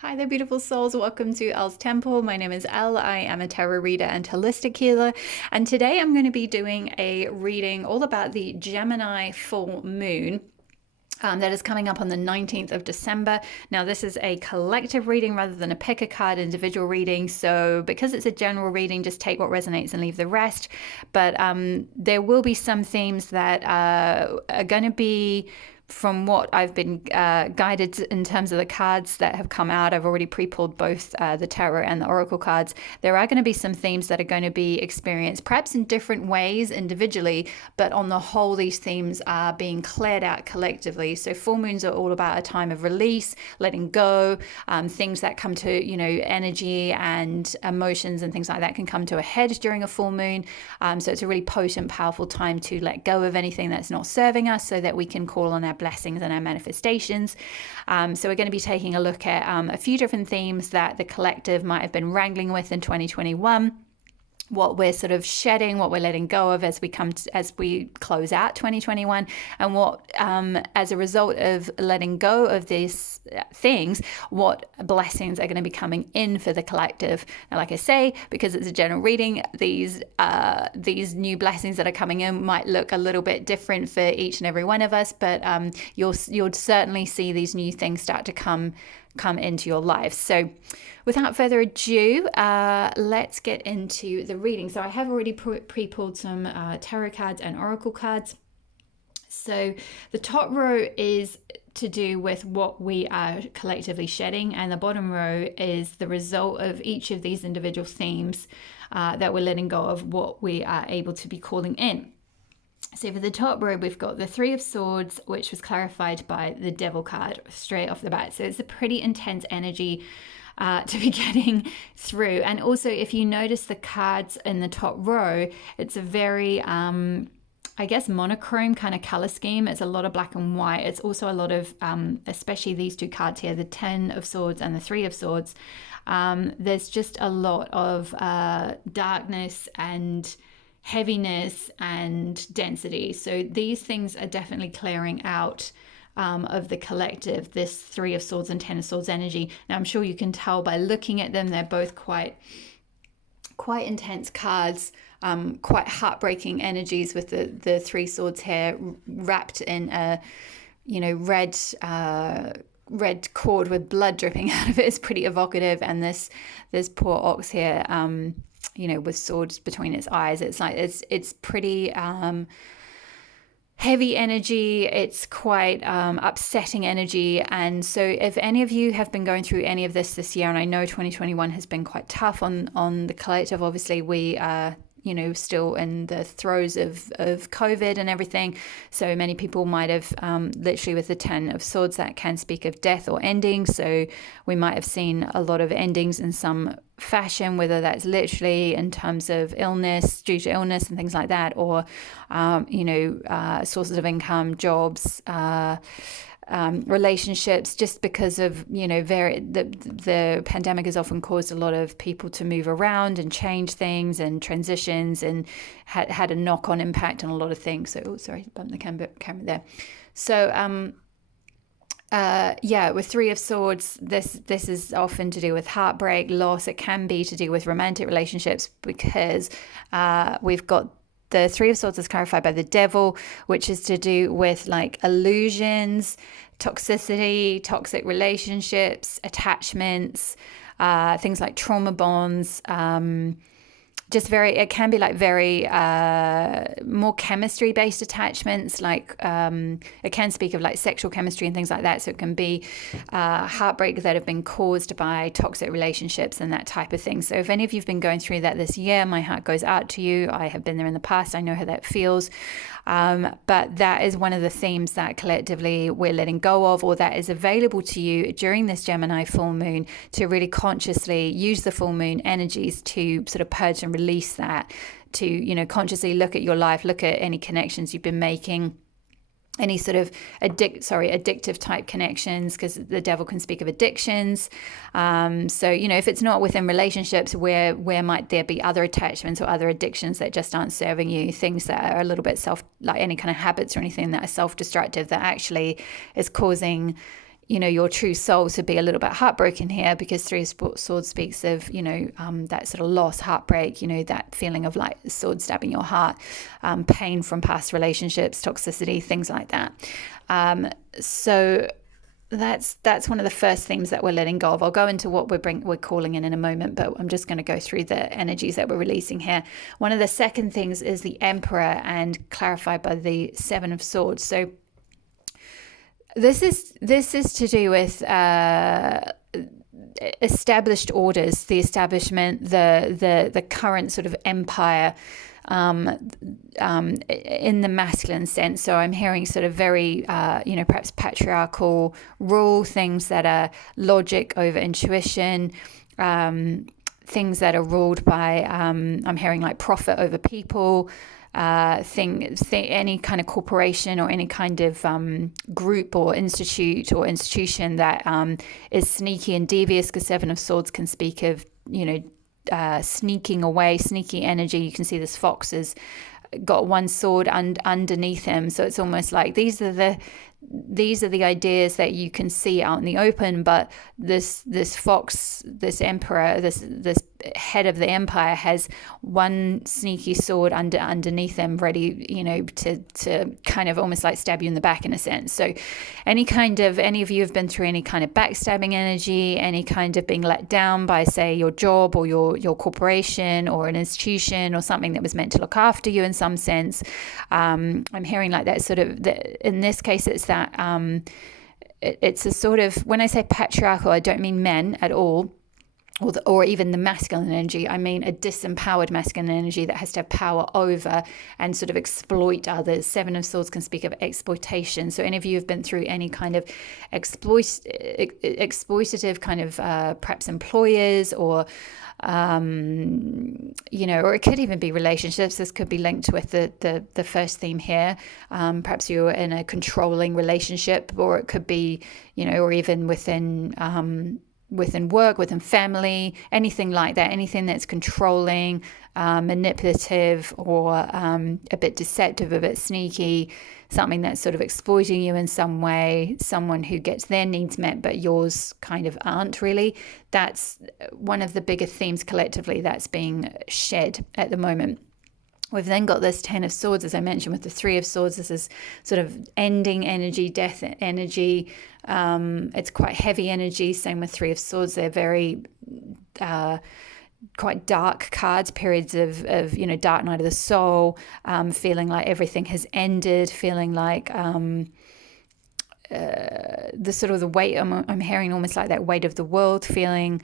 Hi there, beautiful souls. Welcome to Elle's Temple. My name is Elle. I am a tarot reader and holistic healer. And today I'm going to be doing a reading all about the Gemini Full Moon. That is coming up on the 19th of December. Now, this is a collective reading rather than a pick a card individual reading. So because it's a general reading, just take what resonates and leave the rest. But there will be some themes that are going to be, from what I've been guided in terms of the cards that have come out. I've already pre-pulled both the tarot and the oracle cards. There are going to be some themes that are going to be experienced perhaps in different ways individually, but on the whole these themes are being cleared out collectively. So full moons are all about a time of release, letting go, things that come to, energy and emotions and things like that can come to a head during a full moon. So it's a really potent, powerful time to let go of anything that's not serving us so that we can call on our blessings and our manifestations. So we're going to be taking a look at a few different themes that the collective might have been wrangling with in 2021, what we're sort of shedding, what we're letting go of as we close out 2021, and what as a result of letting go of these things, what blessings are going to be coming in for the collective. Now, like I say, because it's a general reading, these new blessings that are coming in might look a little bit different for each and every one of us, but you'll certainly see these new things start to come into your life. So without further ado, let's get into the reading. So I have already pre-pulled some tarot cards and oracle cards. So the top row is to do with what we are collectively shedding, and the bottom row is the result of each of these individual themes that we're letting go of, what we are able to be calling in. So for the top row, we've got the Three of Swords, which was clarified by the Devil card straight off the bat. So it's a pretty intense energy to be getting through. And also, if you notice the cards in the top row, it's a very, monochrome kind of color scheme. It's a lot of black and white. It's also a lot of, especially these two cards here, the Ten of Swords and the Three of Swords. There's just a lot of darkness and heaviness and density. So these things are definitely clearing out of the collective, this Three of Swords and Ten of Swords energy. Now, I'm sure you can tell by looking at them, they're both quite intense cards, quite heartbreaking energies, with the Three Swords here wrapped in a, red cord with blood dripping out of it. Is pretty evocative. And this poor ox here, with swords between its eyes. It's like it's pretty heavy energy. It's quite upsetting energy. And so if any of you have been going through any of this year, and I know 2021 has been quite tough on the collective, obviously we are still in the throes of COVID and everything. So many people might have, literally with the Ten of Swords, that can speak of death or ending. So we might have seen a lot of endings in some fashion, whether that's literally in terms of illness, due to illness and things like that, or, sources of income, jobs, relationships, just because of the pandemic has often caused a lot of people to move around and change things and transitions, and had a knock-on impact on a lot of things. So bumped the camera there. So with Three of Swords, this is often to do with heartbreak, loss. It can be to do with romantic relationships, because we've got the Three of Swords is clarified by the Devil, which is to do with like illusions, toxicity, toxic relationships, attachments, things like trauma bonds, it can be like very more chemistry based attachments, like it can speak of like sexual chemistry and things like that. So it can be heartbreak that have been caused by toxic relationships and that type of thing. So if any of you've been going through that this year, my heart goes out to you. I have been there in the past. I know how that feels. But that is one of the themes that collectively we're letting go of, or that is available to you during this Gemini full moon, to really consciously use the full moon energies to sort of purge and release that, to, consciously look at your life, look at any connections you've been making, any sort of addictive type connections, because the Devil can speak of addictions. So, if it's not within relationships, where might there be other attachments or other addictions that just aren't serving you, things that are a little bit like any kind of habits or anything that are self-destructive, that actually is causing your true soul to be a little bit heartbroken here, because Three of Swords speaks of, that sort of loss, heartbreak, that feeling of like sword stabbing your heart, pain from past relationships, toxicity, things like that. So that's one of the first themes that we're letting go of. I'll go into what we're calling in a moment, but I'm just going to go through the energies that we're releasing here. One of the second things is the Emperor, and clarified by the Seven of Swords. So this is to do with established orders, the establishment, the current sort of empire, in the masculine sense. So I'm hearing sort of very, perhaps patriarchal rule, things that are logic over intuition, things that are ruled by, I'm hearing like profit over people, any kind of corporation or any kind of group or institution that is sneaky and devious, because Seven of Swords can speak of, sneaking away, sneaky energy. You can see this fox has got one sword underneath him, so it's almost like these are the ideas that you can see out in the open, but this fox, this emperor, this head of the empire has one sneaky sword underneath him, ready, to kind of almost like stab you in the back in a sense. So any of you have been through any kind of backstabbing energy, any kind of being let down by, say, your job or your corporation or an institution or something that was meant to look after you in some sense. I'm hearing like that sort of, in this case, it's that it's a sort of, when I say patriarchal, I don't mean men at all, or even the masculine energy. I mean a disempowered masculine energy that has to have power over and sort of exploit others. Seven of Swords can speak of exploitation. So any of you have been through any kind of exploitative kind of perhaps employers, or or it could even be relationships. This could be linked with the first theme here. Perhaps you're in a controlling relationship, or it could be, or even within work, within family, anything like that, anything that's controlling, manipulative, or a bit deceptive, a bit sneaky, something that's sort of exploiting you in some way, someone who gets their needs met but yours kind of aren't really. That's one of the bigger themes collectively that's being shed at the moment. We've then got this Ten of Swords, as I mentioned, with the Three of Swords. This is sort of ending energy, death energy. It's quite heavy energy. Same with Three of Swords. They're very quite dark cards, periods of dark night of the soul, feeling like everything has ended, feeling like the sort of the weight. I'm hearing almost like that weight of the world feeling.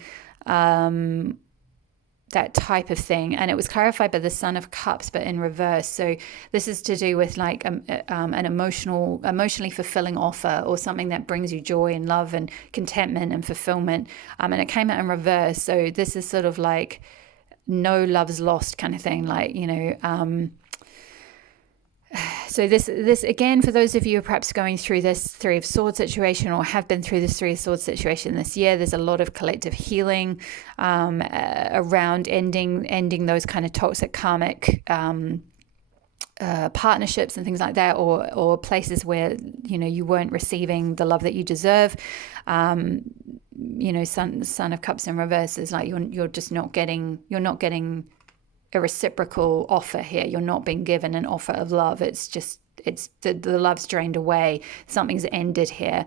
That type of thing. And it was clarified by the Son of Cups, but in reverse. So this is to do with like an emotionally fulfilling offer, or something that brings you joy and love and contentment and fulfillment. And it came out in reverse. So this is sort of like no love's lost kind of thing. Like, so this again, for those of you who are perhaps going through this Three of Swords situation, or have been through this Three of Swords situation this year, there's a lot of collective healing around ending those kind of toxic karmic partnerships and things like that, or places where you weren't receiving the love that you deserve. Son of Cups in reverse is like you're not getting a reciprocal offer here. You're not being given an offer of love. It's the love's drained away. Something's ended here.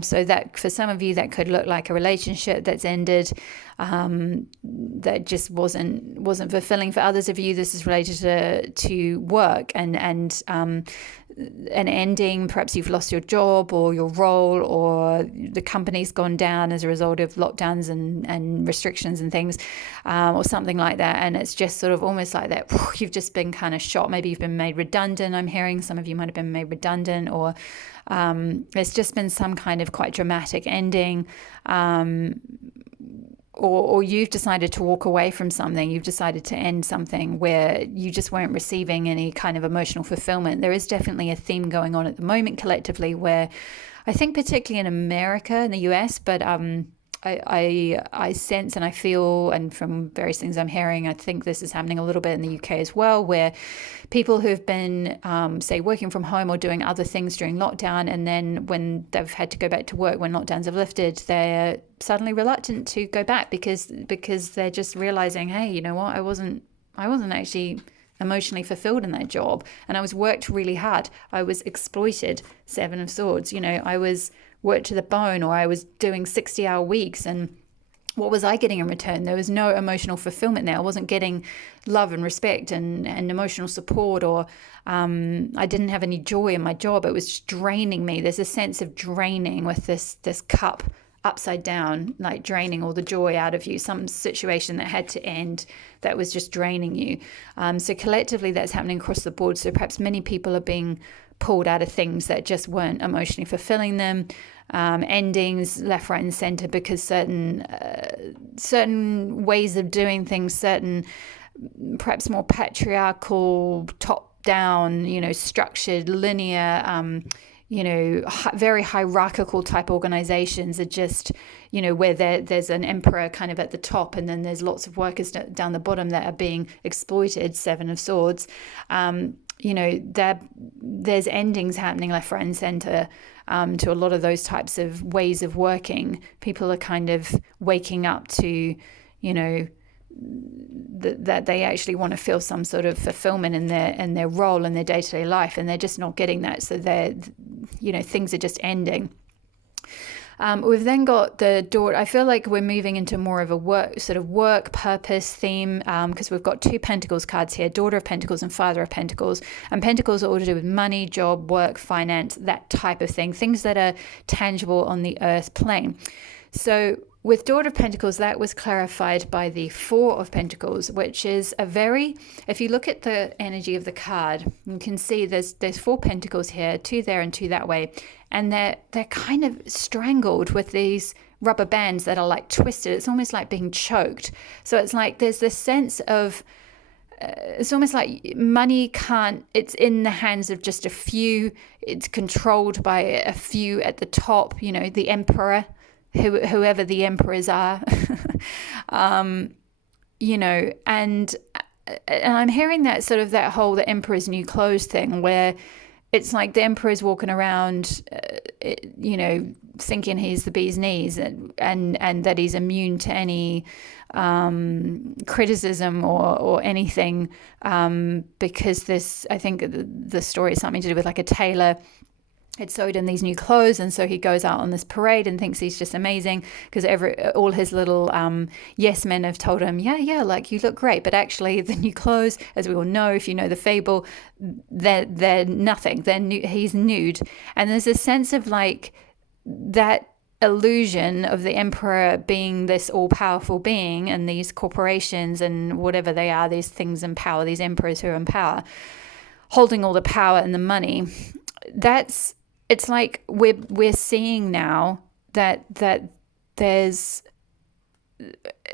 So that for some of you, that could look like a relationship that's ended, that just wasn't fulfilling. For others of you, this is related to work and an ending. Perhaps you've lost your job or your role, or the company's gone down as a result of lockdowns and restrictions and things, or something like that. And it's just sort of almost like that, you've just been kind of shot. Maybe you've been made redundant. I'm hearing some of you might have been made redundant, or there's just been some kind of quite dramatic ending. Or you've decided to walk away from something, you've decided to end something where you just weren't receiving any kind of emotional fulfillment. There is definitely a theme going on at the moment collectively, where I think particularly in America, in the US, but I sense and I feel, and from various things I'm hearing, I think this is happening a little bit in the UK as well, where people who've been, say, working from home or doing other things during lockdown, and then when they've had to go back to work when lockdowns have lifted, they're suddenly reluctant to go back because they're just realizing, hey, you know what, I wasn't actually emotionally fulfilled in that job, and I was worked really hard. I was exploited, Seven of Swords. I was worked to the bone, or I was doing 60-hour weeks, and what was I getting in return? There was no emotional fulfillment there. I wasn't getting love and respect and emotional support, or I didn't have any joy in my job. It was just draining me. There's a sense of draining with this cup upside down, like draining all the joy out of you, some situation that had to end that was just draining you. So collectively that's happening across the board. So perhaps many people are being pulled out of things that just weren't emotionally fulfilling them, endings left, right, and center, because certain ways of doing things, certain perhaps more patriarchal, top down, structured, linear, very hierarchical type organizations are just, where there's an emperor kind of at the top, and then there's lots of workers down the bottom that are being exploited, Seven of Swords. There's endings happening left, right, and center to a lot of those types of ways of working. People are kind of waking up to, that they actually want to feel some sort of fulfillment in their role in their day-to-day life, and they're just not getting that. So things are just ending. We've then got the daughter. I feel like we're moving into more of a work purpose theme, because we've got two Pentacles cards here, Daughter of Pentacles and Father of Pentacles. And Pentacles are all to do with money, job, work, finance, that type of thing, things that are tangible on the earth plane. So with Daughter of Pentacles, that was clarified by the Four of Pentacles, which is if you look at the energy of the card, you can see there's four pentacles here, two there and two that way. And they're kind of strangled with these rubber bands that are like twisted. It's almost like being choked. So it's like there's this sense of, it's almost like money it's in the hands of just a few. It's controlled by a few at the top, the emperor, whoever the emperors are, and I'm hearing that sort of that whole the emperor's new clothes thing, where it's like the emperor's walking around, thinking he's the bee's knees, and that he's immune to any criticism or anything, because I think the story is something to do with like a tailor had sewed in these new clothes, and so he goes out on this parade and thinks he's just amazing because all his little yes men have told him, yeah, like you look great, but actually the new clothes, as we all know, if you know the fable, they're nothing. He's nude, and there's a sense of like that illusion of the emperor being this all-powerful being, and these corporations and whatever they are, these things in power, these emperors who are in power, holding all the power and the money. It's like we're seeing now that there's,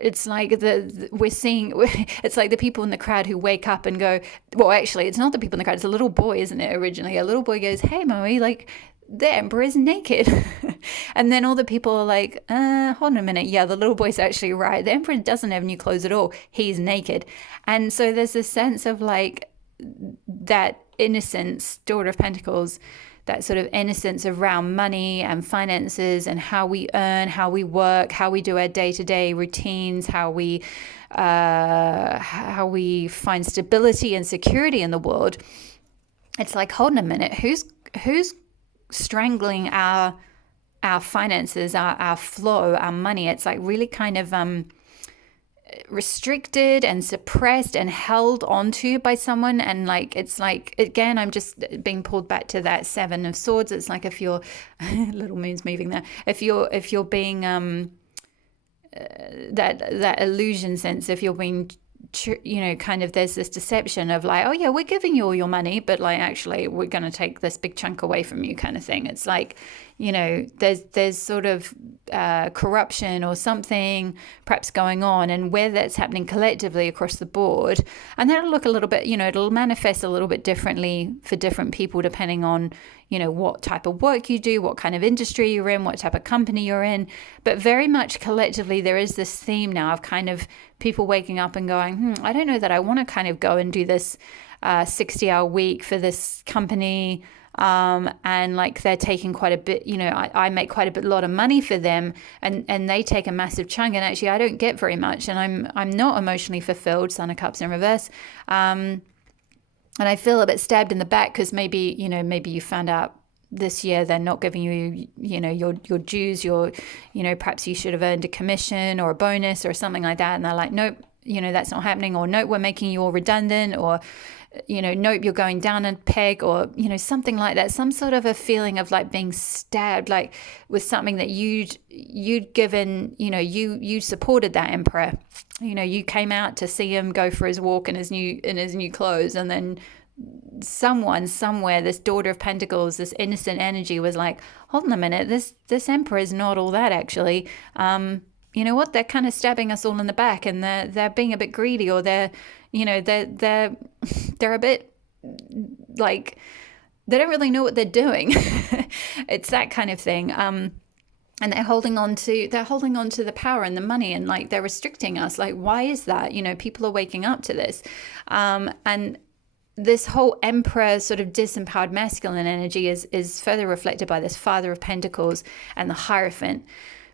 it's like it's like the people in the crowd who wake up and go, well, actually, it's not the people in the crowd, it's a little boy, isn't it? Originally, a little boy goes, hey, mommy, like the emperor is naked. And then all the people are like, hold on a minute. Yeah, the little boy's actually right. The emperor doesn't have new clothes at all. He's naked. And so there's this sense of like that innocence, Daughter of Pentacles, that sort of innocence around money and finances and how we earn, how we work, how we do our day-to-day routines, how we find stability and security in the world. It's like, hold on a minute, who's strangling our finances, our flow, our money? It's like really kind of restricted and suppressed and held onto by someone. And like, it's like, again, I'm just being pulled back to that Seven of Swords. It's like if you're little moon's moving there, if you're being that illusion sense, if you're being kind of, there's this deception of like, oh yeah, we're giving you all your money, but like actually we're going to take this big chunk away from you kind of thing. It's like, there's sort of corruption or something perhaps going on, and where that's happening collectively across the board. And that'll look a little bit, it'll manifest a little bit differently for different people depending on, what type of work you do, what kind of industry you're in, what type of company you're in. But very much collectively, there is this theme now of kind of people waking up and going, I don't know that I want to kind of go and do this 60-hour week for this company. And like they're taking quite a bit, I make quite a lot of money for them, and they take a massive chunk, and actually I don't get very much, and I'm not emotionally fulfilled, Son of Cups in reverse. And I feel a bit stabbed in the back because maybe you found out this year they're not giving you, your dues, perhaps you should have earned a commission or a bonus or something like that. And they're like, nope, that's not happening, or nope, we're making you all redundant, or, nope, you're going down a peg, or, something like that. Some sort of a feeling of like being stabbed, like with something that you'd given, you supported that emperor. You came out to see him go for his walk in his new clothes, and then someone somewhere, this daughter of Pentacles, this innocent energy was like, hold on a minute, this emperor is not all that actually. You know what? They're kind of stabbing us all in the back, and they're being a bit greedy, or they're a bit like they don't really know what they're doing. It's that kind of thing. And they're holding on to the power and the money, and like they're restricting us. Like, why is that? People are waking up to this. And this whole emperor sort of disempowered masculine energy is further reflected by this Father of Pentacles and the Hierophant,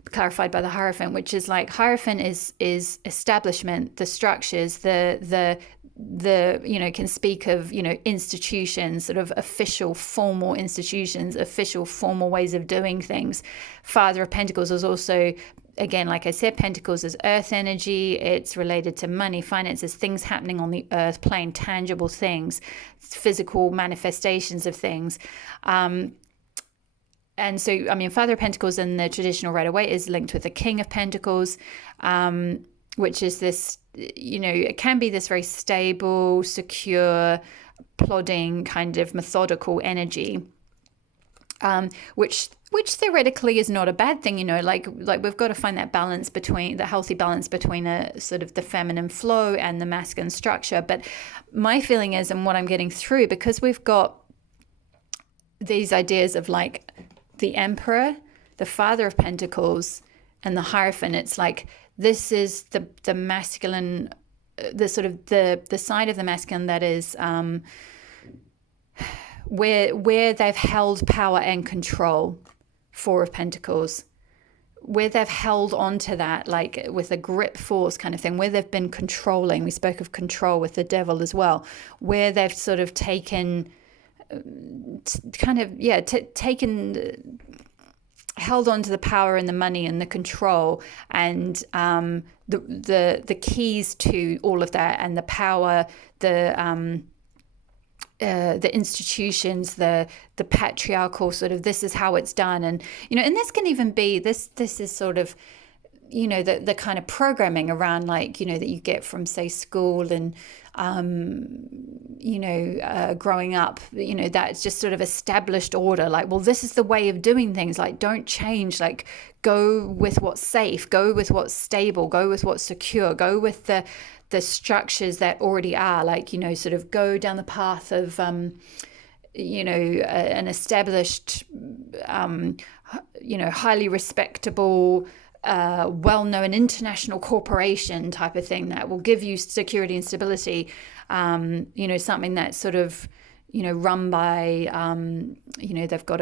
clarified by the Hierophant, which is like Hierophant is establishment, the structures, the can speak of institutions, sort of official formal institutions, official formal ways of doing things. Father of Pentacles is also, again, like I said, Pentacles is earth energy. It's related to money, finances, things happening on the earth plane, tangible things, physical manifestations of things. And so, Father of Pentacles in the traditional right-of-way is linked with the King of Pentacles, which is this, it can be this very stable, secure, plodding, kind of methodical energy, which theoretically is not a bad thing, like we've got to find that balance between the healthy balance between a sort of the feminine flow and the masculine structure. But my feeling is, and what I'm getting through, because we've got these ideas of like the Emperor, the Father of Pentacles, and the Hierophant, it's like this is the masculine, the sort of the side of the masculine that is where they've held power and control. Four of Pentacles, where they've held on to that, like with a grip force kind of thing, where they've been controlling. We spoke of control with the Devil as well, where they've sort of taken held on to the power and the money and the control and the keys to all of that, and the power, the institutions, the patriarchal sort of, this is how it's done. And and this can even be this is sort of the kind of programming around, like that you get from, say, school and growing up, that's just sort of established order, like, well, this is the way of doing things, like, don't change, like, go with what's safe, go with what's stable, go with what's secure, go with the structures that already are, like, sort of go down the path of an established highly respectable well-known international corporation type of thing that will give you security and stability, something that's sort of run by they've got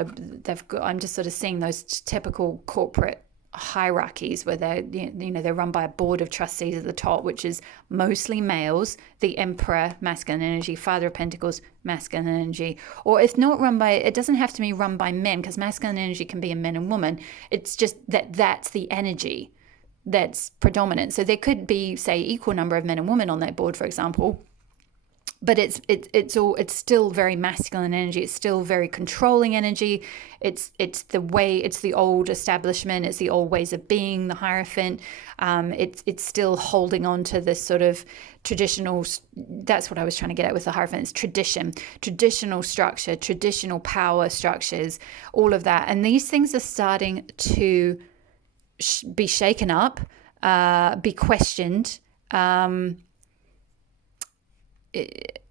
I'm just sort of seeing those typical corporate hierarchies where they're run by a board of trustees at the top, which is mostly males, the Emperor, masculine energy, Father of Pentacles, masculine energy. Or if not run by, it doesn't have to be run by men, because masculine energy can be a men and woman. It's just that's the energy that's predominant. So there could be, say, equal number of men and women on that board, for example, but it's still very masculine energy. It's still very controlling energy. It's the old establishment. It's the old ways of being, the Hierophant. It's still holding on to this sort of traditional. That's what I was trying to get at with the Hierophant. It's traditional structure, traditional power structures, all of that. And these things are starting to be shaken up, be questioned.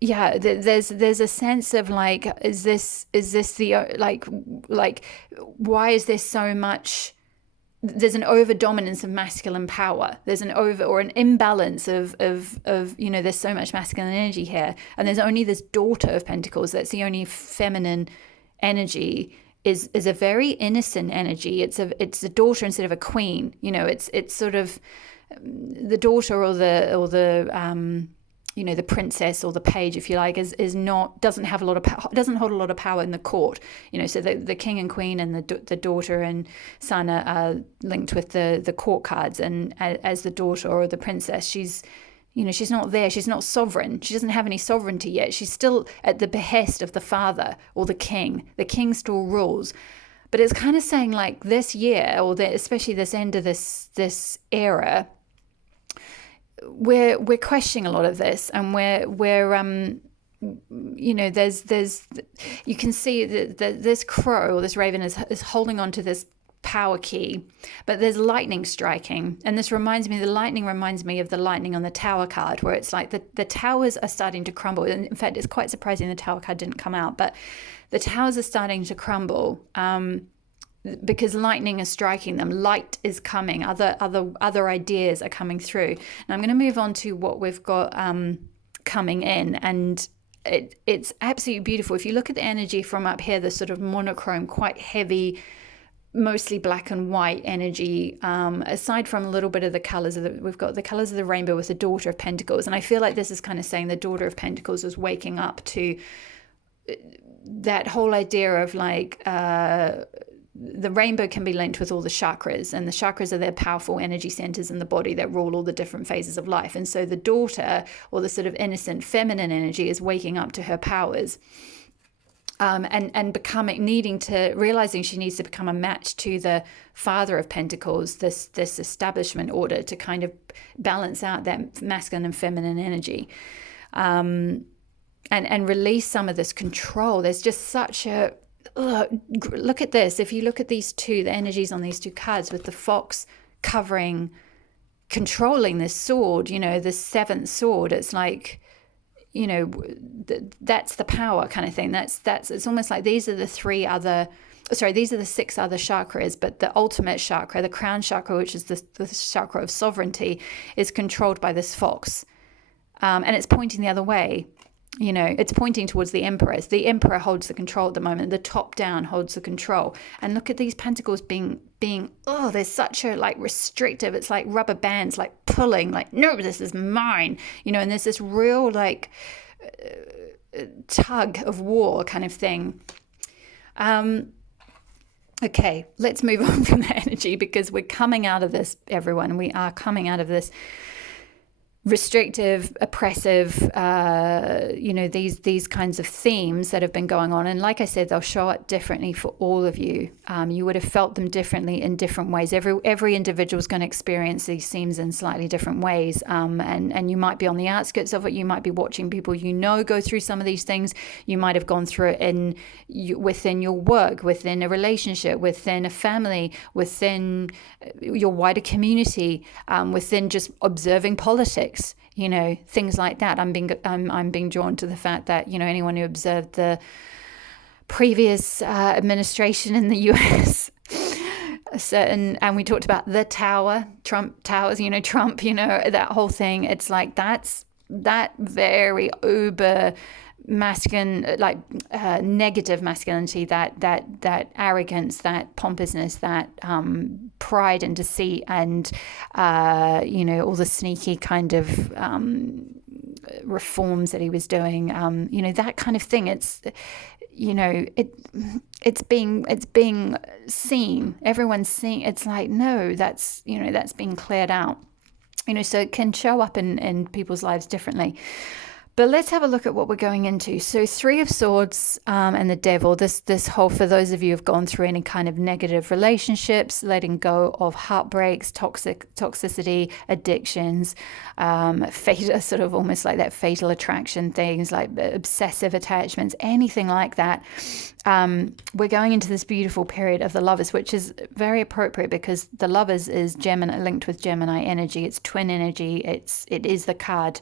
There's a sense of like, is this the like why is there so much? There's an over dominance of masculine power. There's an over or an imbalance of there's so much masculine energy here, and there's only this Daughter of Pentacles. That's the only feminine energy. Is a very innocent energy. It's a daughter instead of a queen. It's sort of the daughter or the the princess or the page, if you like, doesn't hold a lot of power in the court. So the king and queen and the daughter and son are linked with the court cards, and as the daughter or the princess, she's not there. She's not sovereign. She doesn't have any sovereignty yet. She's still at the behest of the father or the king. The king still rules. But it's kind of saying like this year, or especially this end of this era, we're questioning a lot of this, and there's you can see that this crow or this raven is holding on to this power key, but there's lightning striking, and the lightning reminds me of the lightning on the Tower card, where it's like the towers are starting to crumble. And in fact, it's quite surprising the Tower card didn't come out, but the towers are starting to crumble. Because lightning is striking them, light is coming, other ideas are coming through. And I'm going to move on to what we've got coming in, and it's absolutely beautiful. If you look at the energy from up here, the sort of monochrome, quite heavy, mostly black and white energy, aside from a little bit of the colors we've got the colors of the rainbow with the Daughter of Pentacles. And I feel like this is kind of saying the Daughter of Pentacles is waking up to that whole idea of like the rainbow can be linked with all the chakras, and the chakras are their powerful energy centers in the body that rule all the different phases of life. And so the daughter, or the sort of innocent feminine energy, is waking up to her powers, and realizing she needs to become a match to the Father of Pentacles, this establishment order, to kind of balance out that masculine and feminine energy, and release some of this control. There's just such a look at this. If you look at these two, the energies on these two cards, with the fox controlling this sword, this seventh sword, it's like, that's the power kind of thing. It's almost like these are the six other chakras, but the ultimate chakra, the crown chakra, which is the chakra of sovereignty, is controlled by this fox, and it's pointing the other way. It's pointing towards the Emperor. The Emperor holds the control at the moment. The top down holds the control. And look at these pentacles being there's such a like restrictive. It's like rubber bands, like pulling, like, no, this is mine. And there's this real like tug of war kind of thing. Okay, let's move on from that energy, because we're coming out of this, everyone. We are coming out of this restrictive, oppressive, these kinds of themes that have been going on. And like I said, they'll show up differently for all of you. You would have felt them differently in different ways. Every individual is going to experience these themes in slightly different ways. And you might be on the outskirts of it. You might be watching people go through some of these things. You might have gone through it within your work, within a relationship, within a family, within your wider community, within just observing politics. Things like that. I'm being drawn to the fact that anyone who observed the previous administration in the US, and we talked about the Trump towers, Trump, that whole thing. It's like that very uber masculine, like negative masculinity, that arrogance, that pompousness, that pride and deceit, and all the sneaky kind of reforms that he was doing, that kind of thing. It's being seen. Everyone's seeing. It's like, no, that's being cleared out. So it can show up in people's lives differently. But let's have a look at what we're going into. So Three of Swords and the Devil, this whole, for those of you who've gone through any kind of negative relationships, letting go of heartbreaks, toxicity, addictions, fatal, sort of almost like that fatal attraction things, like obsessive attachments, anything like that. We're going into this beautiful period of the Lovers, which is very appropriate because the Lovers is Gemini, linked with Gemini energy. It's twin energy. It is the card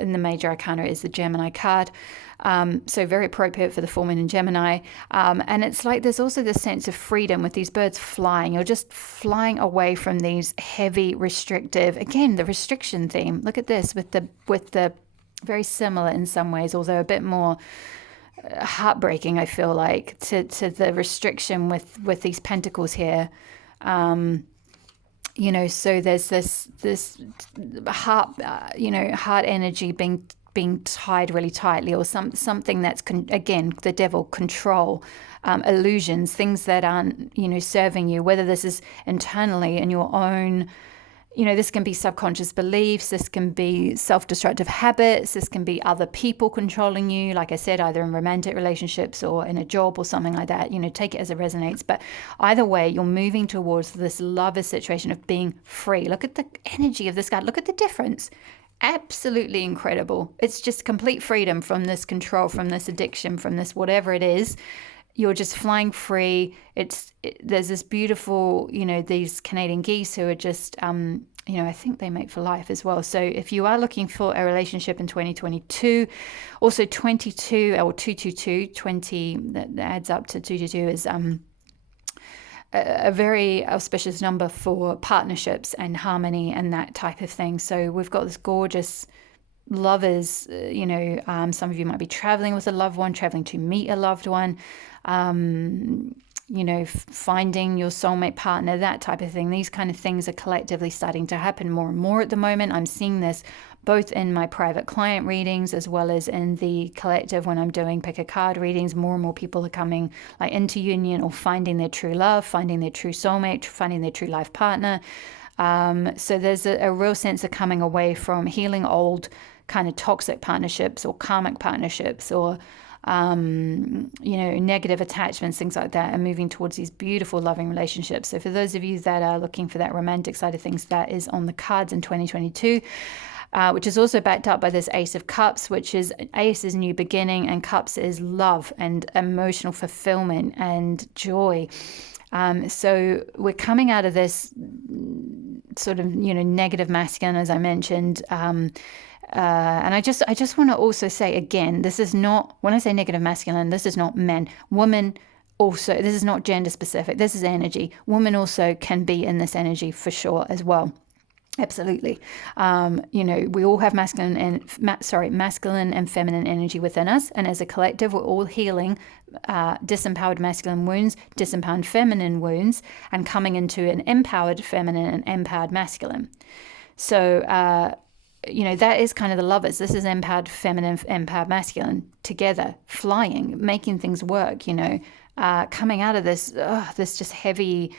in the major arcana is the Gemini card. So very appropriate for the full moon in Gemini. And it's like there's also this sense of freedom with these birds flying. You're just flying away from these heavy, restrictive, again, the restriction theme. Look at this with the very similar in some ways, although a bit more heartbreaking, I feel like, to the restriction with these pentacles here. You know, so there's this heart, heart energy being tied really tightly, or something that's again the devil, control, illusions, things that aren't serving you. Whether this is internally in your own, this can be subconscious beliefs, this can be self-destructive habits, this can be other people controlling you, like I said, either in romantic relationships or in a job or something like that. Take it as it resonates. But either way, you're moving towards this lover situation of being free. Look at the energy of this guy. Look at the difference. Absolutely incredible. It's just complete freedom from this control, from this addiction, from this whatever it is. You're just flying free. There's this beautiful, these Canadian geese who are just, I think they mate for life as well. So if you are looking for a relationship in 2022, also 22 or 222, 20, that adds up to 222 is a very auspicious number for partnerships and harmony and that type of thing. So we've got this gorgeous lovers, some of you might be traveling with a loved one, traveling to meet a loved one, finding your soulmate partner, that type of thing. These kind of things are collectively starting to happen more and more at the moment. I'm seeing this both in my private client readings as well as in the collective when I'm doing pick a card readings. More and more people are coming into union or finding their true love, finding their true soulmate, finding their true life partner. So there's a real sense of coming away from healing old kind of toxic partnerships or karmic partnerships or negative attachments, things like that, and moving towards these beautiful loving relationships. So for those of you that are looking for that romantic side of things, that is on the cards in 2022, which is also backed up by this Ace of Cups, which is Ace is new beginning and Cups is love and emotional fulfillment and joy. So we're coming out of this sort of, negative masculine, as I mentioned, and I just want to also say again, this is not, when I say negative masculine, this is not men, women also, this is not gender specific, this is energy. Women also can be in this energy for sure as well. Absolutely. We all have masculine and feminine energy within us. And as a collective, we're all healing disempowered masculine wounds, disempowered feminine wounds, and coming into an empowered feminine and empowered masculine. So, that is kind of the lovers. This is empowered feminine, empowered masculine together, flying, making things work, coming out of this just heavy,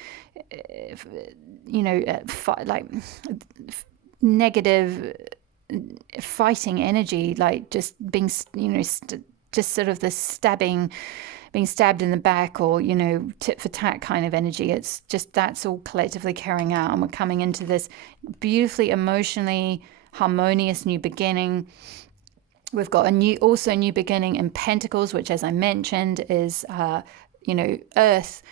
negative fighting energy, like just being, just sort of this being stabbed in the back or, tit for tat kind of energy. It's just, that's all collectively carrying out. And we're coming into this beautifully emotionally harmonious new beginning. We've got a new beginning in Pentacles, which, as I mentioned, is earth,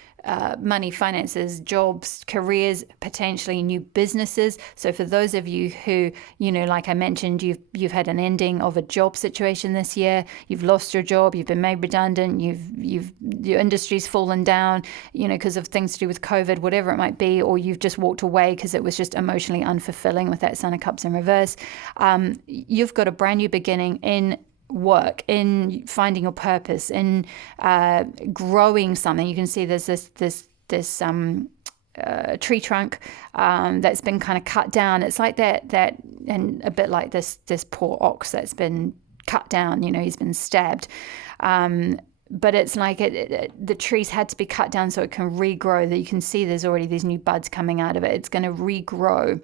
money, finances, jobs, careers, potentially new businesses. So for those of you who, like I mentioned, you've had an ending of a job situation this year, you've lost your job, you've been made redundant, your industry's fallen down, because of things to do with COVID, whatever it might be, or you've just walked away because it was just emotionally unfulfilling with that Son of Cups in reverse. You've got a brand new beginning in work, in finding your purpose, in growing something. You can see there's this tree trunk that's been kind of cut down. It's like that, and a bit like this poor ox that's been cut down. He's been stabbed. But it's like the trees had to be cut down so it can regrow. That you can see there's already these new buds coming out of it. It's going to regrow.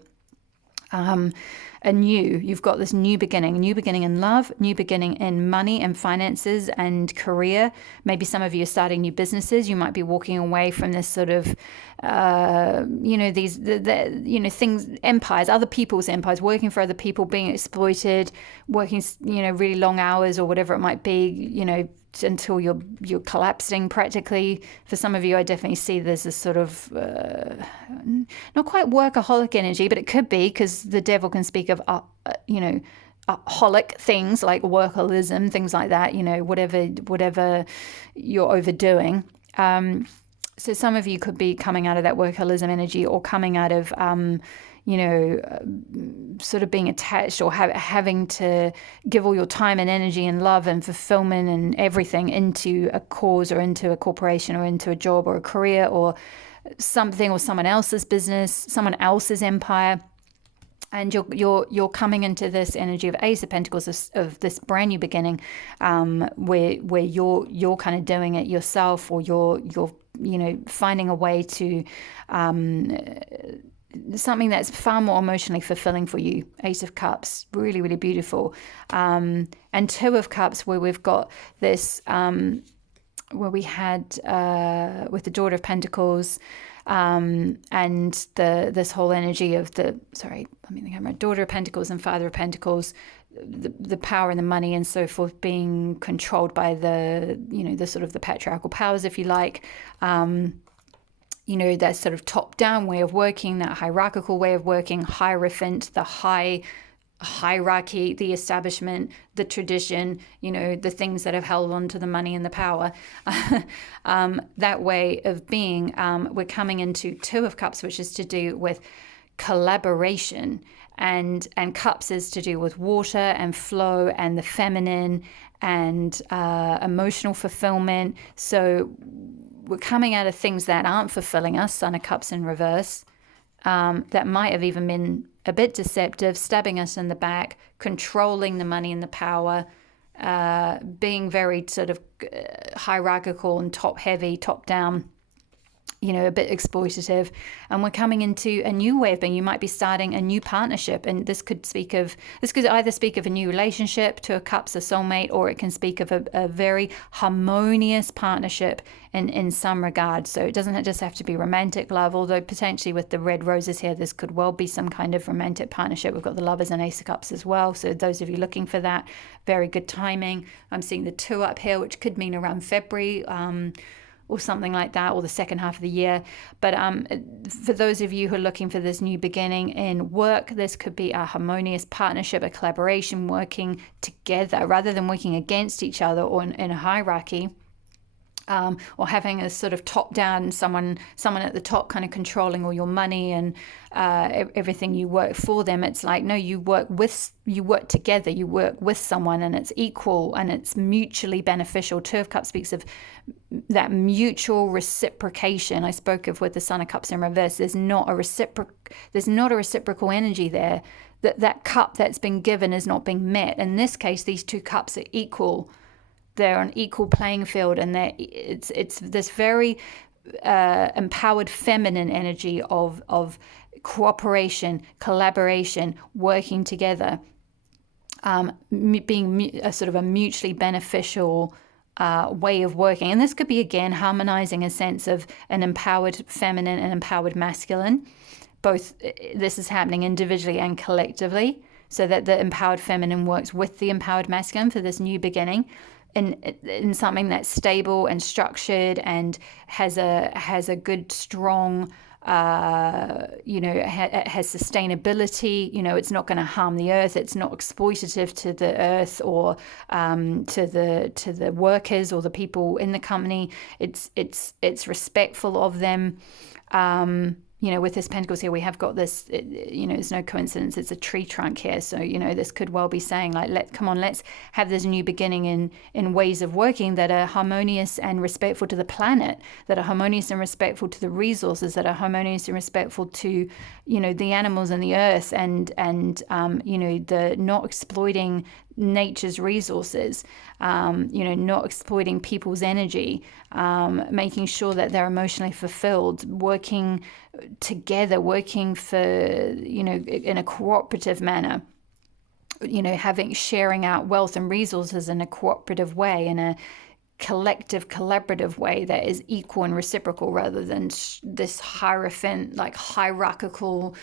you've got this new beginning in love, new beginning in money and finances and career. Maybe some of you are starting new businesses. You might be walking away from this sort of things, empires, other people's empires, working for other people, being exploited, working really long hours or whatever it might be, until you're collapsing practically. For some of you, I definitely see there's this sort of not quite workaholic energy, but it could be, because the devil can speak of holic things like workaholism, things like that, whatever you're overdoing. So some of you could be coming out of that workaholism energy, or coming out of sort of being attached, or having to give all your time and energy and love and fulfillment and everything into a cause, or into a corporation, or into a job, or a career, or something, or someone else's business, someone else's empire. And you're coming into this energy of Ace of Pentacles, of this brand new beginning, where you're kind of doing it yourself, or you're finding a way to something that's far more emotionally fulfilling for you. Ace of Cups, really, really beautiful. And Two of Cups, where we've got this, where we had with the Daughter of Pentacles, and this whole energy of Daughter of Pentacles and Father of Pentacles, the power and the money and so forth being controlled by the sort of the patriarchal powers, if you like. That sort of top-down way of working, that hierarchical way of working, hierophant, the hierarchy, the establishment, the tradition, the things that have held on to the money and the power. That way of being, we're coming into Two of Cups, which is to do with collaboration, and Cups is to do with water and flow and the feminine and emotional fulfillment. So we're coming out of things that aren't fulfilling us, Son of Cups in reverse, that might have even been a bit deceptive, stabbing us in the back, controlling the money and the power, being very sort of hierarchical and top-heavy, top-down, a bit exploitative. And we're coming into a new way of being. You might be starting a new partnership, and this could either speak of a new relationship, Two of Cups, a soulmate, or it can speak of a very harmonious partnership in some regard. So it doesn't just have to be romantic love, although potentially with the red roses here, this could well be some kind of romantic partnership. We've got the Lovers and Ace of Cups as well. So those of you looking for that, very good timing. I'm seeing the 2 up here, which could mean around February, or something like that, or the second half of the year. But for those of you who are looking for this new beginning in work, this could be a harmonious partnership, a collaboration, working together rather than working against each other or in a hierarchy. Or having a sort of top-down, someone at the top kind of controlling all your money and everything. You work for them. It's like, no, you work together, you work with someone, and it's equal and it's mutually beneficial. Two of Cups speaks of that mutual reciprocation I spoke of with the Son of Cups in reverse. There's not a reciprocal energy there. That cup that's been given is not being met. In this case, these 2 cups are equal. They're on equal playing field, and it's this very empowered feminine energy of cooperation, collaboration, working together, being a sort of a mutually beneficial way of working. And this could be, again, harmonizing a sense of an empowered feminine and empowered masculine. Both this is happening individually and collectively, so that the empowered feminine works with the empowered masculine for this new beginning. In something that's stable and structured and has a good, strong, has sustainability. It's not going to harm the earth. It's not exploitative to the earth or to the workers or the people in the company. It's respectful of them. With this Pentacles here, we have got this, it's no coincidence, it's a tree trunk here. So, this could well be saying, like, let's have this new beginning in ways of working that are harmonious and respectful to the planet, that are harmonious and respectful to the resources, that are harmonious and respectful to, the animals and the earth, and the not exploiting nature's resources, not exploiting people's energy, making sure that they're emotionally fulfilled, working together, working for, in a cooperative manner, sharing out wealth and resources in a cooperative way, in a collective, collaborative way that is equal and reciprocal, rather than this hierophant, like hierarchical,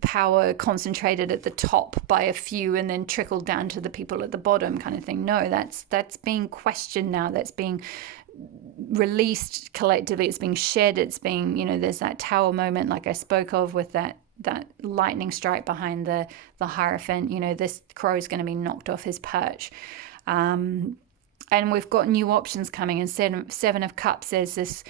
power concentrated at the top by a few and then trickled down to the people at the bottom kind of thing. No, that's being questioned now. That's being released collectively. It's being shed. It's being, there's that tower moment like I spoke of with that lightning strike behind the hierophant. This crow is going to be knocked off his perch. And we've got new options coming. And Seven of Cups, there's this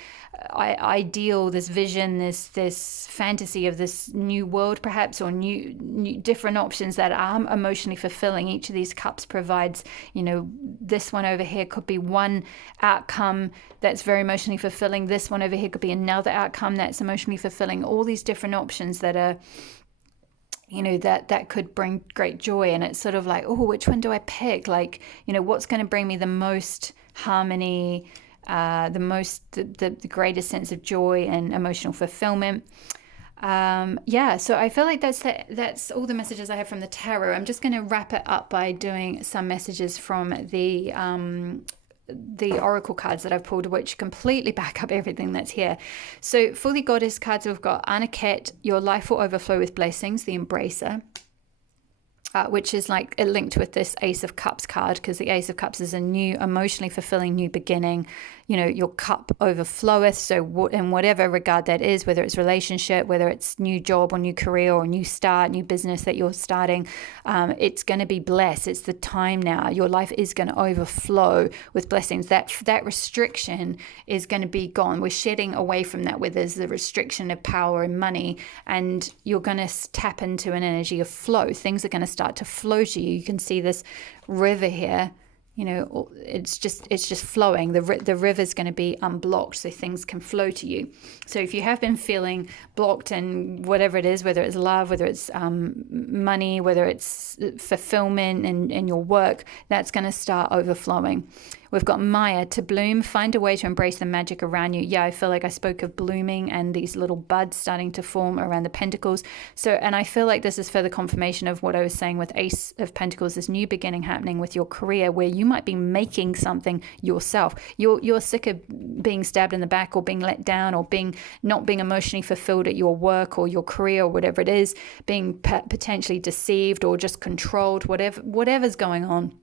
ideal, this vision, this fantasy of this new world, perhaps, or new different options that are emotionally fulfilling. Each of these cups provides, this one over here could be one outcome that's very emotionally fulfilling. This one over here could be another outcome that's emotionally fulfilling. All these different options that are, that could bring great joy. And it's sort of like, oh, which one do I pick? Like, what's going to bring me the most harmony, the greatest sense of joy and emotional fulfillment. So I feel like that's all the messages I have from the tarot. I'm just going to wrap it up by doing some messages from the oracle cards that I've pulled, which completely back up everything that's here. So for the goddess cards, we've got Anaket, your life will overflow with blessings, the embracer, which is like linked with this Ace of Cups card, because the Ace of Cups is a new, emotionally fulfilling new beginning. Your cup overfloweth. So in whatever regard that is, whether it's relationship, whether it's new job or new career or new start, new business that you're starting, it's going to be blessed. It's the time now. Your life is going to overflow with blessings. That restriction is going to be gone. We're shedding away from that, where there's the restriction of power and money, and you're going to tap into an energy of flow. Things are going to start to flow to you. You can see this river here. It's just flowing. The river is going to be unblocked, so things can flow to you. So if you have been feeling blocked in whatever it is, whether it's love, whether it's money, whether it's fulfillment in your work, that's going to start overflowing. We've got Maya, to bloom, find a way to embrace the magic around you. Yeah, I feel like I spoke of blooming and these little buds starting to form around the Pentacles. And I feel like this is further confirmation of what I was saying with Ace of Pentacles, this new beginning happening with your career, where you might be making something yourself. You're sick of being stabbed in the back, or being let down, or not being emotionally fulfilled at your work or your career, or whatever it is, being potentially deceived or just controlled, whatever's going on.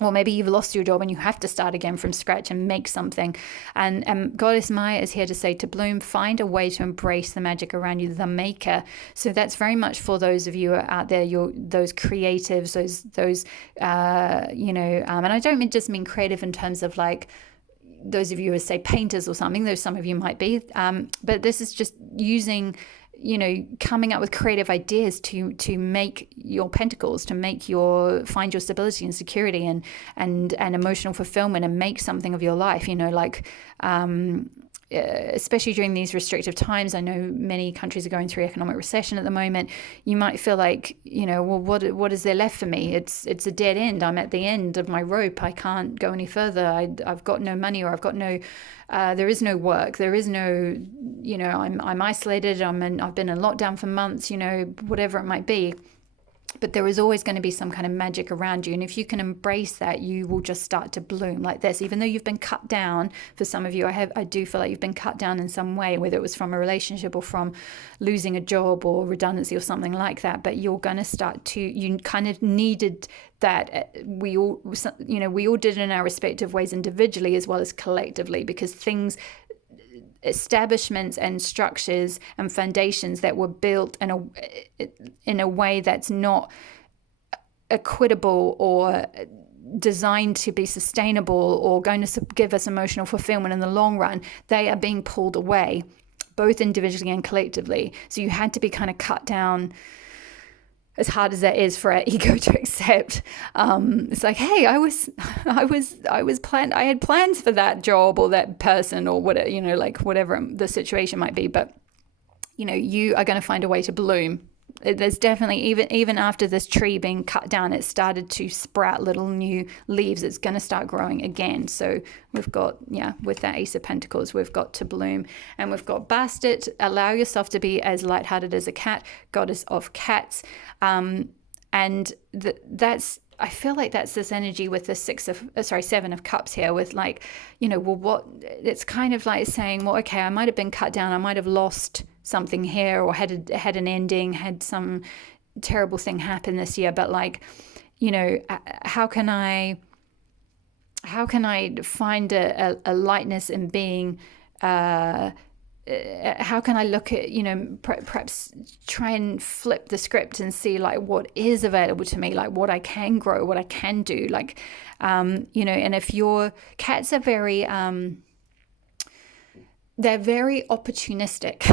Or maybe you've lost your job and you have to start again from scratch and make something. And Goddess Maya is here to say, to bloom, find a way to embrace the magic around you, the maker. So that's very much for those of you out there, those creatives, those and I don't just mean creative in terms of like those of you who say painters or something, though some of you might be. But this is just using, coming up with creative ideas to make your pentacles, to find your stability and security and emotional fulfillment, and make something of your life, especially during these restrictive times. I know many countries are going through economic recession at the moment. You might feel like, well, what is there left for me? It's a dead end. I'm at the end of my rope. I can't go any further. I've got no money, or I've got no, there is no work. There is no, I'm isolated. I've been in lockdown for months, whatever it might be. But there is always going to be some kind of magic around you. And if you can embrace that, you will just start to bloom like this. Even though you've been cut down, for some of you, I do feel like you've been cut down in some way, whether it was from a relationship or from losing a job or redundancy or something like that. But you're going to start to, you kind of needed that. We all did in our respective ways individually as well as collectively, because establishments and structures and foundations that were built in a way that's not equitable or designed to be sustainable or going to give us emotional fulfillment in the long run, they are being pulled away, both individually and collectively. So you had to be kind of cut down, as hard as that is for our ego to accept. It's like, hey, I had plans for that job or that person or whatever, whatever the situation might be. But, you are going to find a way to bloom there's definitely, even after this tree being cut down, it started to sprout little new leaves. It's going to start growing again. So we've got, with that Ace of Pentacles, we've got to bloom, and we've got Bastet, allow yourself to be as lighthearted as a cat, goddess of cats. And that's, I feel like that's this energy with the Seven of Cups here, with like, what, it's kind of like saying, well, okay, I might have been cut down, I might have lost something here, or had an ending, had some terrible thing happen this year, but like, how can I find a lightness in being, how can I look at, perhaps try and flip the script and see like what is available to me, like what I can grow, what I can do, like, and if your cats are very, they're very opportunistic.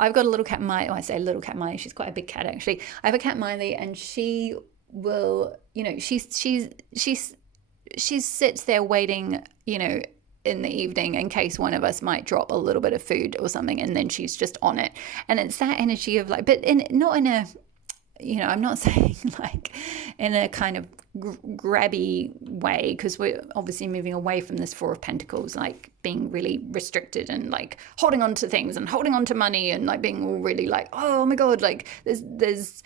I've got a little cat, Miley. I say little cat Miley, she's quite a big cat actually. I have a cat Miley, and she will, she sits there waiting, in the evening in case one of us might drop a little bit of food or something, and then she's just on it. And it's that energy of like, but not in a, I'm not saying like in a kind of grabby way, because we're obviously moving away from this Four of Pentacles, like being really restricted and like holding on to things and holding on to money and like being all really like, oh my God, like there's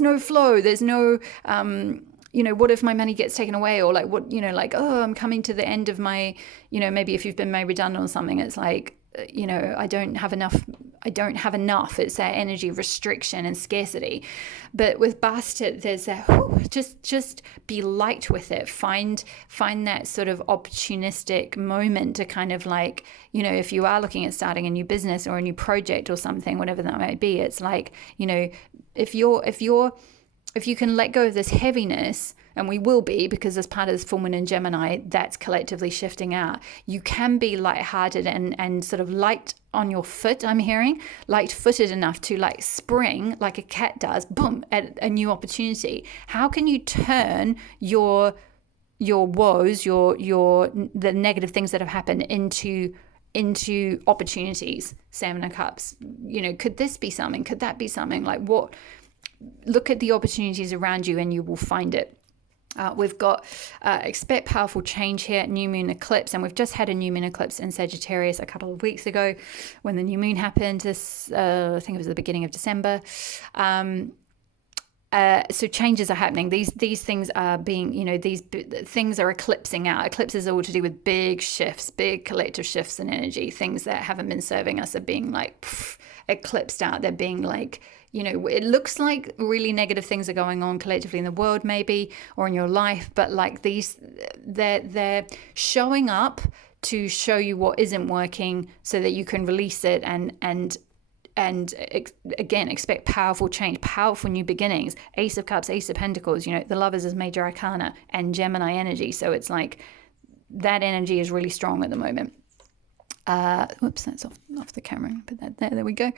no flow, there's no, what if my money gets taken away, or like what, like, oh, I'm coming to the end of my, maybe if you've been made redundant or something, it's like, I don't have enough. It's that energy of restriction and scarcity. But with Bastet, there's that, just be light with it. Find that sort of opportunistic moment to kind of like, if you are looking at starting a new business or a new project or something, whatever that might be, it's like, if you can let go of this heaviness, and we will be, because as part of this full moon in Gemini, that's collectively shifting out, you can be lighthearted and sort of light on your foot, I'm hearing, light-footed enough to like spring like a cat does, boom, at a new opportunity. How can you turn your woes, the negative things that have happened into opportunities? Seven of Cups. Could this be something? Could that be something? Like what? Look at the opportunities around you and you will find it. We've got expect powerful change here, new moon eclipse, and we've just had a new moon eclipse in Sagittarius a couple of weeks ago when the new moon happened. This, I think it was the beginning of December. So changes are happening. These things are being, these things are eclipsing out. Eclipses are all to do with big shifts, big collective shifts in energy. Things that haven't been serving us are being like eclipsed out. They're being like, it looks like really negative things are going on collectively in the world, maybe, or in your life, but like they're showing up to show you what isn't working, so that you can release it and again, expect powerful change, powerful new beginnings. Ace of Cups, Ace of Pentacles, the Lovers is major arcana, and Gemini energy. So it's like that energy is really strong at the moment. Whoops, that's off the camera. Put that there. There we go.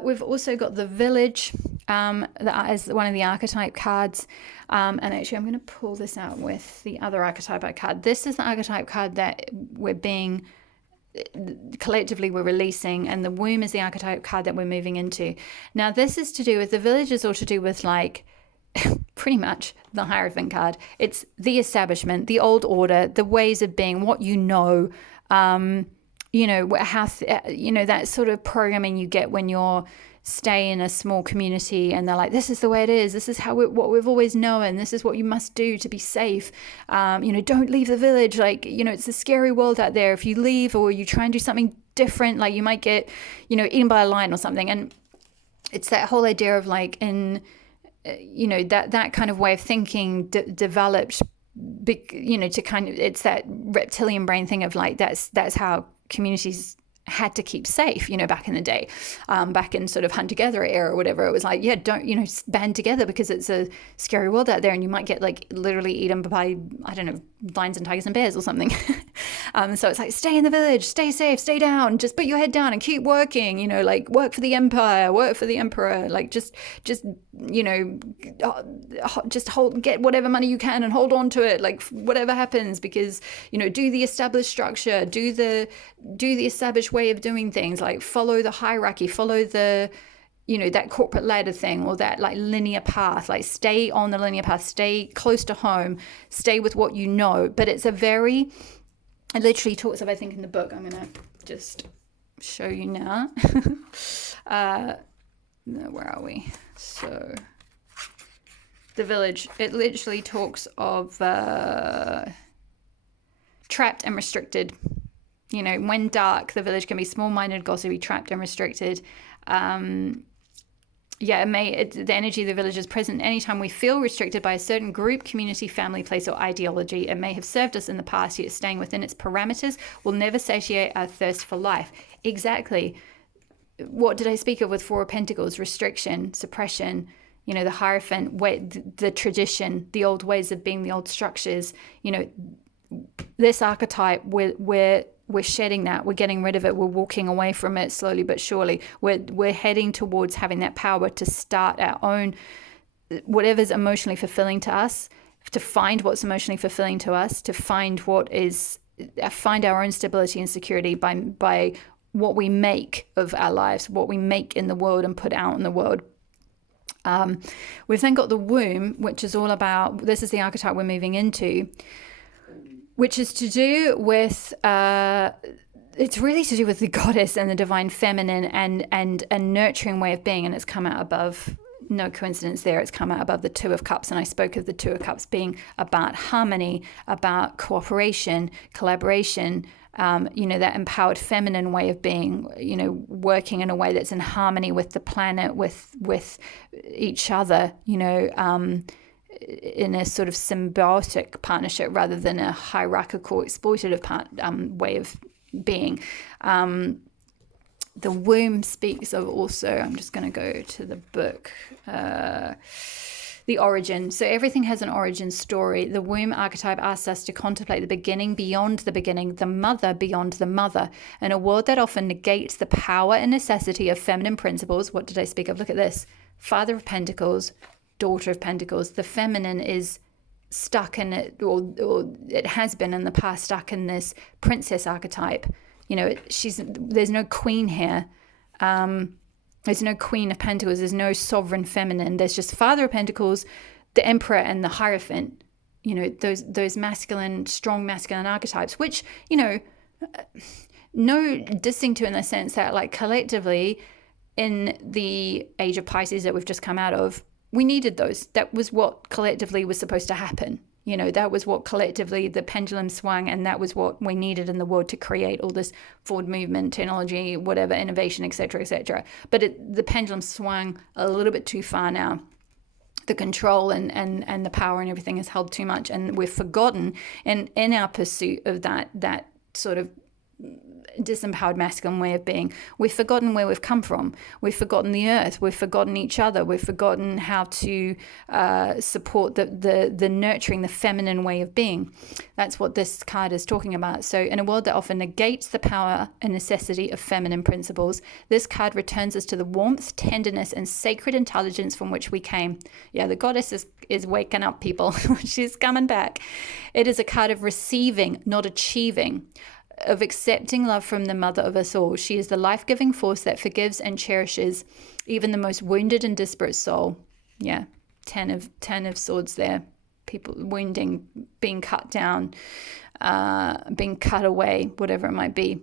We've also got the Village that is one of the archetype cards. And actually, I'm going to pull this out with the other archetype card. This is the archetype card that collectively we're releasing, and the Womb is the archetype card that we're moving into. Now, this is to do with the Village, is all to do with like pretty much the Hierophant card. It's the establishment, the old order, the ways of being, what how that sort of programming you get when you're stay in a small community and they're like, this is the way it is, this is what we've always known, this is what you must do to be safe, don't leave the village, like, it's a scary world out there. If you leave or you try and do something different, like you might get eaten by a lion or something. And it's that whole idea of like that kind of way of thinking developed, to kind of, it's that reptilian brain thing of like that's how communities had to keep safe, back in the day, back in sort of hunter-gatherer era or whatever. It was like, don't, band together because it's a scary world out there and you might get like literally eaten by, I don't know, lions and tigers and bears or something. So it's like, stay in the village, stay safe, stay down, just put your head down and keep working, like work for the empire, work for the emperor, like just get whatever money you can and hold on to it, like whatever happens, because, do the established structure, do the established way of doing things, like follow the hierarchy, follow the that corporate ladder thing, or that like linear path. Like, stay on the linear path, stay close to home, stay with what you know. But it's it literally talks of, I think in the book, I'm gonna just show you now. Where are we? So the village, it literally talks of trapped and restricted. When dark, the village can be small-minded, gossipy, trapped and restricted. The energy of the village is present anytime we feel restricted by a certain group, community, family, place, or ideology. It may have served us in the past, yet staying within its parameters will never satiate our thirst for life. Exactly. What did I speak of with Four of Pentacles? Restriction, suppression, the Hierophant, the tradition, the old ways of being, the old structures. This archetype, we're shedding that. We're getting rid of it. We're walking away from it slowly but surely. We're heading towards having that power to start our own, whatever's emotionally fulfilling to us, to find what's emotionally fulfilling to us, to find find our own stability and security by what we make of our lives, what we make in the world and put out in the world. We've then got the womb, which is all about, this is the archetype we're moving into, which is to do with, it's really to do with the goddess and the divine feminine and a nurturing way of being. And it's come out above, no coincidence there, it's come out above the Two of Cups. And I spoke of the Two of Cups being about harmony, about cooperation, collaboration, that empowered feminine way of being, working in a way that's in harmony with the planet, with each other, in a sort of symbiotic partnership rather than a hierarchical, exploitative way of being. The womb speaks of also, I'm just going to go to the book, the origin. So everything has an origin story. The womb archetype asks us to contemplate the beginning beyond the beginning, the mother beyond the mother. In a world that often negates the power and necessity of feminine principles, what did I speak of? Look at this. Father of Pentacles, Daughter of Pentacles. The feminine is stuck in it, or it has been in the past, stuck in this princess archetype. There's no queen here. There's no Queen of Pentacles. There's no sovereign feminine. There's just Father of Pentacles, the Emperor, and the Hierophant. Those masculine, strong masculine archetypes, which, no dissing to in the sense that, like, collectively in the age of Pisces that we've just come out of, we needed those. That was what collectively was supposed to happen. That was what collectively the pendulum swung, and that was what we needed in the world to create all this forward movement, technology, whatever, innovation, etc., etc. But the pendulum swung a little bit too far now. The control and the power and everything is held too much, and we've forgotten in our pursuit of that sort of disempowered masculine way of being, we've forgotten where we've come from. We've forgotten the earth. We've forgotten each other. We've forgotten how to support the nurturing, the feminine way of being. That's what this card is talking about. So in a world that often negates the power and necessity of feminine principles, this card returns us to the warmth, tenderness, and sacred intelligence from which we came. Yeah, the goddess is waking up, people. She's coming back. It is a card of receiving, not achieving, of accepting love from the mother of us all. She is the life-giving force that forgives and cherishes even the most wounded and disparate soul. Yeah, 10 of swords there. People wounding, being cut down, being cut away, whatever it might be.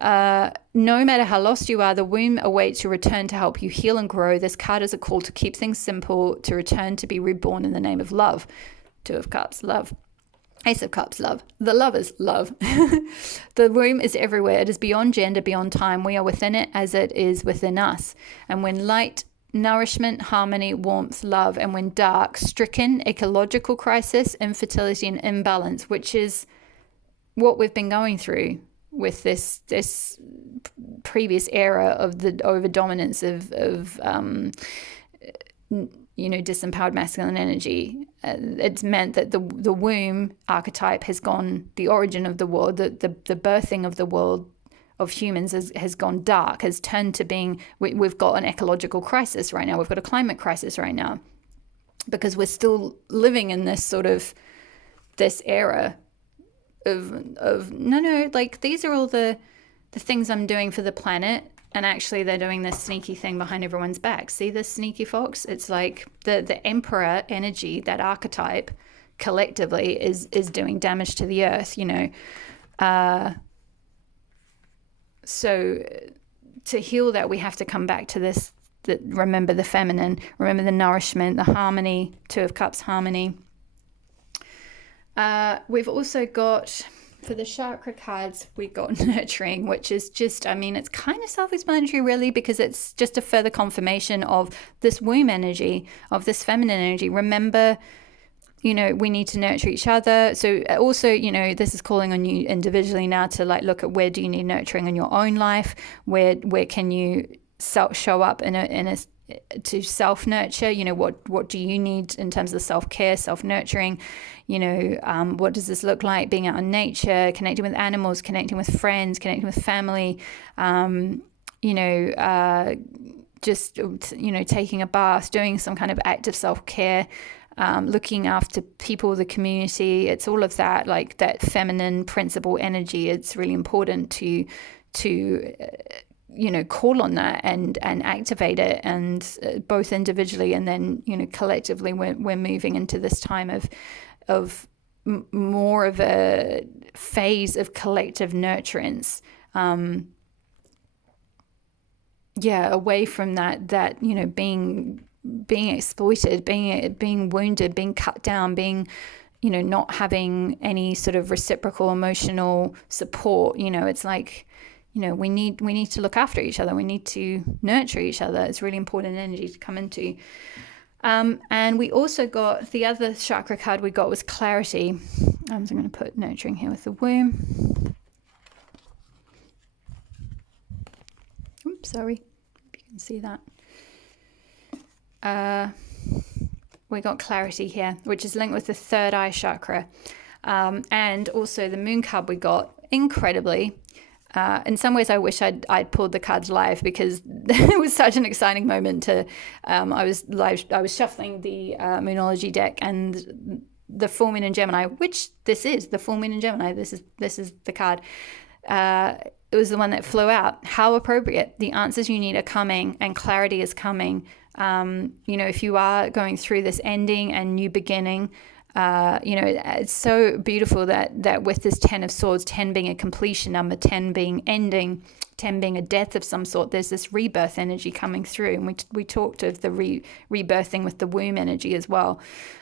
No matter how lost you are, the womb awaits your return to help you heal and grow. This card is a call to keep things simple, to return to be reborn in the name of love. Two of Cups, love. Ace of Cups, love. The lovers, love. The womb is everywhere. It is beyond gender, beyond time. We are within it as it is within us. And when light, nourishment, harmony, warmth, love, and when dark, stricken, ecological crisis, infertility, and imbalance, which is what we've been going through with this previous era of the over-dominance of disempowered masculine energy. It's meant that the womb archetype has gone, the origin of the world, the birthing of the world of humans has gone dark, has turned to being, we've got an ecological crisis right now. We've got a climate crisis right now because we're still living in this sort of, this era of no, like these are all the things I'm doing for the planet, And actually they're doing this sneaky thing behind everyone's back. See this sneaky fox? It's like the emperor energy, that archetype collectively is doing damage to the earth, you know. So to heal that, we have to come back to this, that remember the feminine, remember the nourishment, the harmony, Two of Cups harmony. We've also got, for the chakra cards, we got nurturing, which is just, I mean, it's kind of self-explanatory really, because it's just a further confirmation of this womb energy, of this feminine energy. Remember, you know, we need to nurture each other. So also, you know, this is calling on you individually now to like look at where do you need nurturing in your own life, where can you show up in a to self-nurture, you know, what do you need in terms of self-care, self-nurturing, you know, what does this look like, being out in nature, connecting with animals, connecting with friends, connecting with family, you know, just, you know, taking a bath, doing some kind of active self-care, looking after people, the community. It's all of that, like that feminine principle energy. It's really important to you know, call on that and activate it, and both individually and then, you know, collectively we're moving into this time of more of a phase of collective nurturance, away from that, you know, being exploited, being wounded, being cut down, being, you know, not having any sort of reciprocal emotional support. You know, it's like, you know, we need to look after each other. We need to nurture each other. It's really important energy to come into. And we also got, the other chakra card we got was clarity. So I'm going to put nurturing here with the womb. Oops, sorry. Hope you can see that. We got clarity here, which is linked with the third eye chakra. And also the moon card we got, incredibly. In some ways, I wish I'd pulled the cards live, because it was such an exciting moment to. I was shuffling the Moonology deck, and the full moon in Gemini, which this is the full moon in Gemini. This is the card. It was the one that flew out. How appropriate! The answers you need are coming, and clarity is coming. You know, if you are going through this ending and new beginning. You know, it's so beautiful that with this 10 of Swords, 10 being a completion number, 10 being ending, 10 being a death of some sort, there's this rebirth energy coming through. And we talked of the rebirthing with the womb energy as well.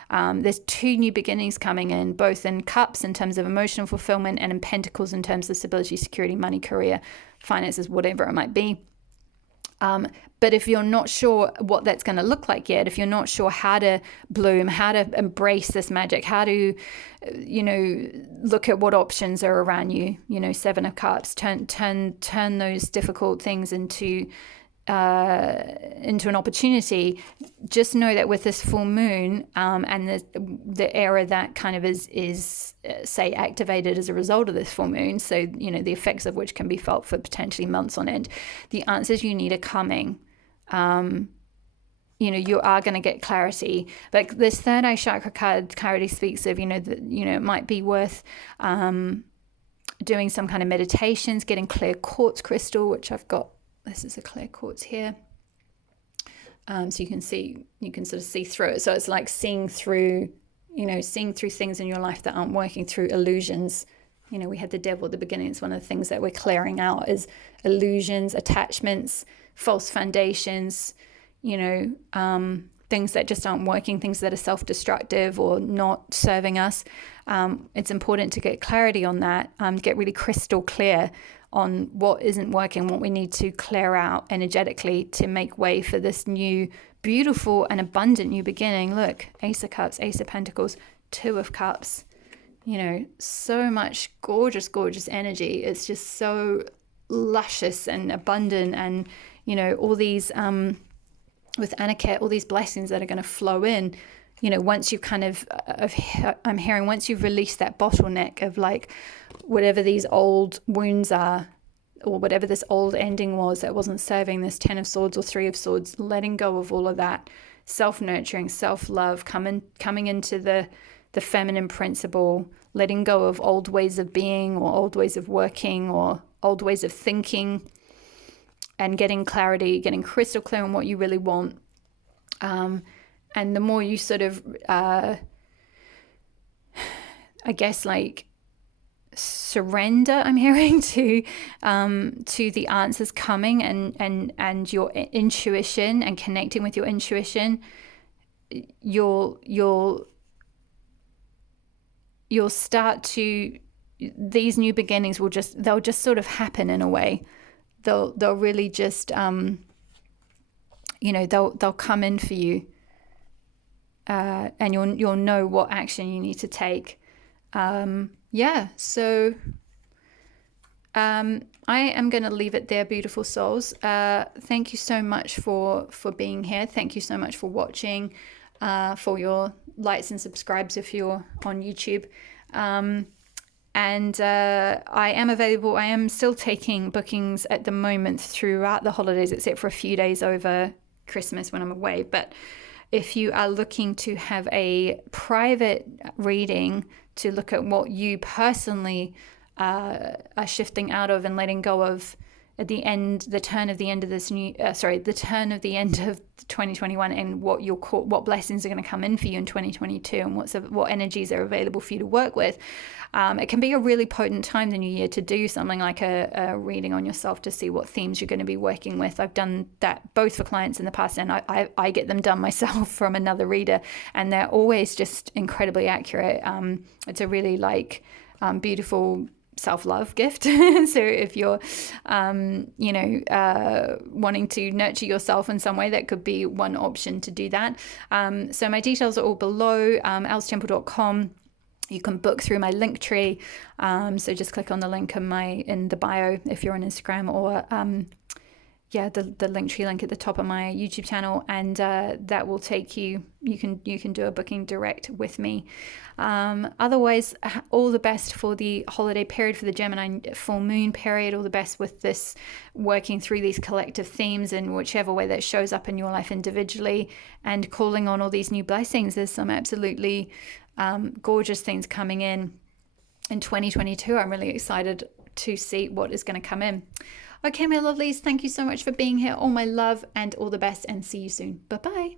There's two new beginnings coming in, both in Cups in terms of emotional fulfillment, and in Pentacles in terms of stability, security, money, career, finances, whatever it might be. But if you're not sure what that's going to look like yet, if you're not sure how to bloom, how to embrace this magic, how to, you know, look at what options are around you, you know, Seven of Cups, turn those difficult things into an opportunity. Just know that with this full moon, and the era that kind of is say activated as a result of this full moon, so, you know, the effects of which can be felt for potentially months on end, the answers you need are coming. You know, you are going to get clarity. But this third eye chakra card, clarity, speaks of, you know, it might be worth doing some kind of meditations, getting clear quartz crystal, which I've got. This is a clear quartz here. So you can sort of see through it. So it's like seeing through things in your life that aren't working, through illusions. You know, we had the devil at the beginning. It's one of the things that we're clearing out is illusions, attachments, false foundations, you know, things that just aren't working, things that are self-destructive or not serving us. It's important to get clarity on that, get really crystal clear on what isn't working, what we need to clear out energetically to make way for this new, beautiful and abundant new beginning. Look, Ace of Cups, Ace of Pentacles, Two of Cups. You know, so much gorgeous, gorgeous energy. It's just so luscious and abundant, and, you know, all these, with Aniket, all these blessings that are going to flow in, you know, once you've kind of I'm hearing, once you've released that bottleneck of like, whatever these old wounds are, or whatever this old ending was that wasn't serving, this 10 of Swords or 3 of Swords, letting go of all of that, self-nurturing, self-love, coming into the feminine principle, letting go of old ways of being or old ways of working or old ways of thinking, and getting clarity, getting crystal clear on what you really want. And the more you sort of, I guess, like, surrender, I'm hearing, to the answers coming, and your intuition, and connecting with your intuition, you'll start to, these new beginnings they'll just sort of happen in a way. They'll really just they'll come in for you, and you'll know what action you need to take. So I am going to leave it there, beautiful souls. Thank you so much for being here. Thank you so much for watching, for your likes and subscribes if you're on YouTube. And I am available. I am still taking bookings at the moment throughout the holidays, except for a few days over Christmas when I'm away. But if you are looking to have a private reading to look at what you personally are shifting out of and letting go of at the end, the turn of the end of 2021, and what blessings are going to come in for you in 2022, and what energies are available for you to work with. It can be a really potent time, the new year, to do something like a reading on yourself to see what themes you're going to be working with. I've done that both for clients in the past, and I get them done myself from another reader, and they're always just incredibly accurate. It's a really beautiful self-love gift. So if you're wanting to nurture yourself in some way, that could be one option to do that. So my details are all below, ellstemple.com. You can book through my link tree. So just click on the link in the bio if you're on Instagram, or the link tree link at the top of my YouTube channel, and that will take you can do a booking direct with me. Otherwise, all the best for the holiday period, for the Gemini full moon period. All the best with this, working through these collective themes in whichever way that shows up in your life individually, and calling on all these new blessings. There's some absolutely gorgeous things coming in 2022. I'm really excited to see what is going to come in. Okay, my lovelies, thank you so much for being here. All my love and all the best, and see you soon. Bye-bye.